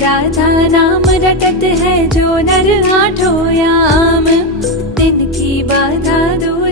राधा नाम रटत है जो नर आठों याम, तिनकी बाधा दूर